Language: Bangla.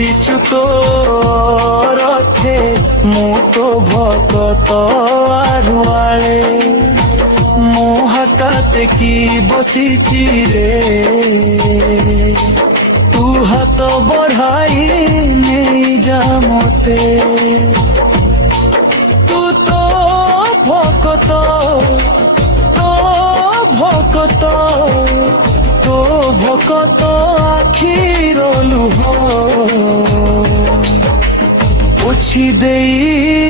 ବସିଛୁ ତୋ ରଥେ ମୁଁ ତୋ ଭଗତ ଆରୁଆଳେ ମୋ ହାତ କି ବସିଛି ରେ ତୁ ହାତ ବଢାଇ ନେଇ ଯା ମତେ ତୁ ତ ଭଗତ তো ভকত আখির লুহ পছি দেই